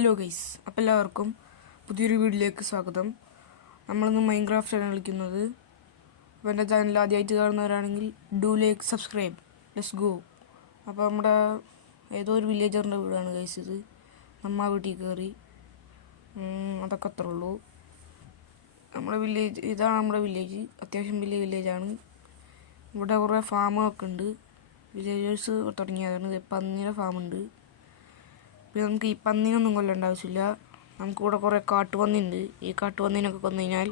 Hello guys, അപ്പോൾ എല്ലാവർക്കും പുതിയൊരു വീഡിയോയിലേക്ക് സ്വാഗതം. നമ്മളിന്ന് മൈൻക്രാഫ്റ്റാണ് കളിക്കുന്നത്. അപ്പോൾ എൻ്റെ ചാനൽ ആദ്യമായിട്ട് കാണുന്നവരാണെങ്കിൽ do like subscribe. Let's go. അപ്പോൾ നമ്മുടെ ഏതോ ഒരു വില്ലേജറിൻ്റെ വീടാണ് ഗൈസ് ഇത്. നമ്മ വീട്ടിൽ കയറി, അതൊക്കെ അത്രേ ഉള്ളൂ. നമ്മുടെ വില്ലേജ് ഇതാണ്. നമ്മുടെ വില്ലേജ് അത്യാവശ്യം വലിയ വില്ലേജാണ്. ഇവിടെ കുറേ ഫാമൊക്കെ ഉണ്ട്. വില്ലേജേഴ്സ് തുടങ്ങിയതാണ്. പന്നിയുടെ ഫാമുണ്ട്. പിന്നെ നമുക്ക് ഈ പന്നിനൊന്നും കൊല്ലേണ്ട ആവശ്യമില്ല. നമുക്കിവിടെ കുറേ കാട്ടുപന്നിയുണ്ട്. ഈ കാട്ടുപന്നീനൊക്കെ കൊന്നു കഴിഞ്ഞാൽ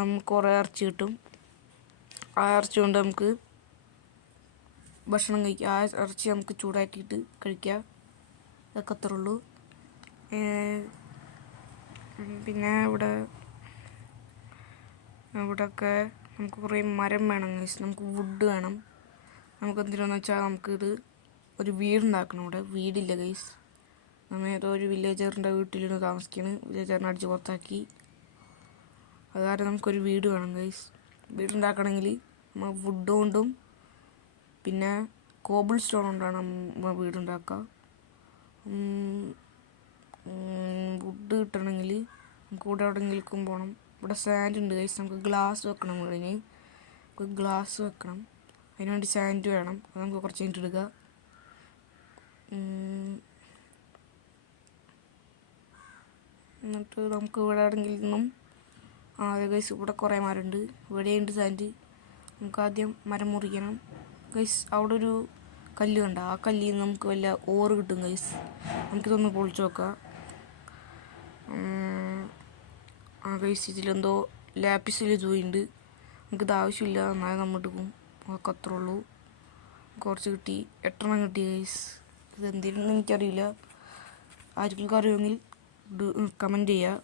നമുക്ക് കുറേ ഇറച്ചി കിട്ടും. ആ ഇറച്ചി കൊണ്ട് നമുക്ക് ഭക്ഷണം കഴിക്കാം. ആ ഇറച്ചി നമുക്ക് ചൂടാക്കിയിട്ട് കഴിക്കാം. അതൊക്കെ അത്രേ ഉള്ളൂ. പിന്നെ ഇവിടെയൊക്കെ നമുക്ക് കുറേ മരം വേണം. നമുക്ക് വുഡ് വേണം. നമുക്ക് എന്തിനാന്ന് വെച്ചാൽ നമുക്കിത് ഒരു വീടുണ്ടാക്കണം. ഇവിടെ വീടില്ല ഗൈസ്. നമ്മൾ ഏതോ ഒരു വില്ലേജറിൻ്റെ വീട്ടിലിരുന്ന് താമസിക്കുകയാണ്. വില്ലേജറിനെ അടിച്ച് പുറത്താക്കി. അത് കാരണം നമുക്കൊരു വീട് വേണം ഗൈസ്. വീടുണ്ടാക്കണമെങ്കിൽ നമ്മൾ വുഡ് കൊണ്ടും പിന്നെ കോബിൾ സ്റ്റോൺ കൊണ്ടാണ് നമ്മൾ വീടുണ്ടാക്കുക. വുഡ് കിട്ടണമെങ്കിൽ നമുക്ക് ഇവിടെ എവിടെയെങ്കിലും പോകണം. ഇവിടെ സാൻഡ് ഉണ്ട് ഗൈസ്. നമുക്ക് ഗ്ലാസ് വെക്കണം. ഇവിടെ നമുക്ക് ഗ്ലാസ് വെക്കണം. അതിനുവേണ്ടി സാൻഡ് വേണം. അത് നമുക്ക് കുറച്ച് കഴിഞ്ഞിട്ട് എടുക്കുക. എന്നിട്ട് നമുക്ക് ഇവിടെ എവിടെയെങ്കിലും നിന്നും ഗൈസ് ഇവിടെ കുറേ മരമുണ്ട്. ഇവിടെയുണ്ട് സാൻഡ്. നമുക്ക് ആദ്യം മരം മുറിക്കണം ഗൈസ്. അവിടെ ഒരു കല്ല് കണ്ട, ആ കല്ലിൽ നിന്ന് നമുക്ക് വല്ല ഓറ് കിട്ടും ഗൈസ്. നമുക്കിതൊന്ന് പൊളിച്ച് നോക്കാം. ഗൈസ് ഇതിലെന്തോ ലാപ്പിസിൽ ജോയിണ്ട്. നമുക്കിത് ആവശ്യമില്ല, എന്നാലും നമ്മൾ എടുക്കും. അതൊക്കെ അത്രേ ഉള്ളൂ. കുറച്ച് കിട്ടി, 8 എണ്ണം കിട്ടി ഗൈസ്. ഇതെന്തിനാണെന്ന് എനിക്കറിയില്ല. ആർക്കെങ്കിലും അറിയുമെങ്കിൽ കമൻറ്റ് ചെയ്യുക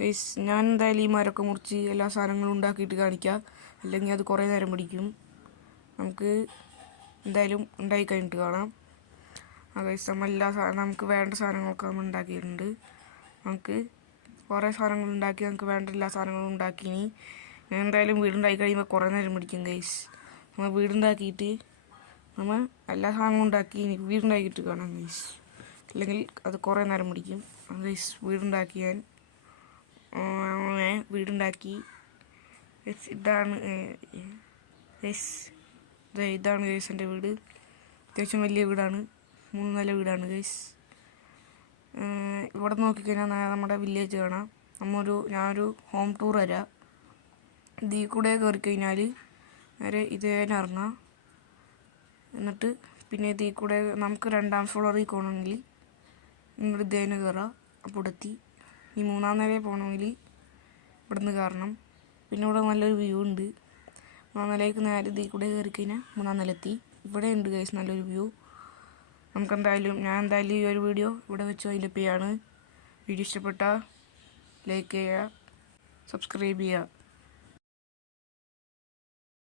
ഗൈസ്. ഞാൻ എന്തായാലും ഈ മരമൊക്കെ മുറിച്ച് എല്ലാ സാധനങ്ങളും ഉണ്ടാക്കിയിട്ട് കാണിക്കാം. അല്ലെങ്കിൽ അത് കുറേ നേരം പിടിക്കും. നമുക്ക് എന്തായാലും ഉണ്ടാക്കി കഴിഞ്ഞിട്ട് കാണാം. ഗൈസ് നമുക്ക് വേണ്ട സാധനങ്ങളൊക്കെ നമ്മൾ ഉണ്ടാക്കിയിട്ടുണ്ട്. നമുക്ക് കുറേ സാധനങ്ങൾ ഉണ്ടാക്കി നമുക്ക് വേണ്ട എല്ലാ സാധനങ്ങളും ഉണ്ടാക്കിനി. ഞാൻ എന്തായാലും വീടുണ്ടാക്കി കഴിയുമ്പോൾ കുറേ നേരം പിടിക്കും ഗൈസ്. നമ്മൾ വീടുണ്ടാക്കിയിട്ട് നമ്മൾ എല്ലാ സാധനങ്ങളും ഉണ്ടാക്കി വീടുണ്ടാക്കിയിട്ട് കാണാം ഗൈസ്. അല്ലെങ്കിൽ അത് കുറേ നേരം പിടിക്കും ഗൈസ്. വീടുണ്ടാക്കി ഞാൻ വീടുണ്ടാക്കി ഇതാണ് ഗൈസ് എൻ്റെ വീട്. അത്യാവശ്യം വലിയ വീടാണ്. 3 നില വീടാണ് ഗൈസ്. ഇവിടെ നോക്കിക്കഴിഞ്ഞാൽ നമ്മുടെ വില്ലേജ് കാണാം. ഞാനൊരു ഹോം ടൂർ തരാം. ഇതിൽ കൂടെ കയറി കഴിഞ്ഞാൽ നേരെ ഇതേ ഇറങ്ങാം. എന്നിട്ട് പിന്നെ ഇതിൽ കൂടെ നമുക്ക് 2ാം ഫ്ലോറിൽ പോകണമെങ്കിൽ നിങ്ങൾ ഇതേനെ കയറാം. അപ്പോൾ ഇവിടെ എത്തി. ഈ 3ാം നിലയിൽ പോകണമെങ്കിൽ ഇവിടെ നിന്ന് കയറണം. പിന്നെ ഇവിടെ നല്ലൊരു വ്യൂ ഉണ്ട്. 3ാം നിലയ്ക്ക് നേരെ ഇതിൽ കൂടെ കയറി കഴിഞ്ഞാൽ 3ാം നില എത്തി. ഇവിടെ ഉണ്ട് ഗൈസ് നല്ലൊരു വ്യൂ. ഞാൻ എന്തായാലും ഈ ഒരു വീഡിയോ ഇവിടെ വെച്ച് വൈൻഡപ്പ് ചെയ്യാണ്. വീഡിയോ ഇഷ്ടപ്പെട്ടാൽ ലൈക്ക് ചെയ്യുക, സബ്സ്ക്രൈബ് ചെയ്യുക.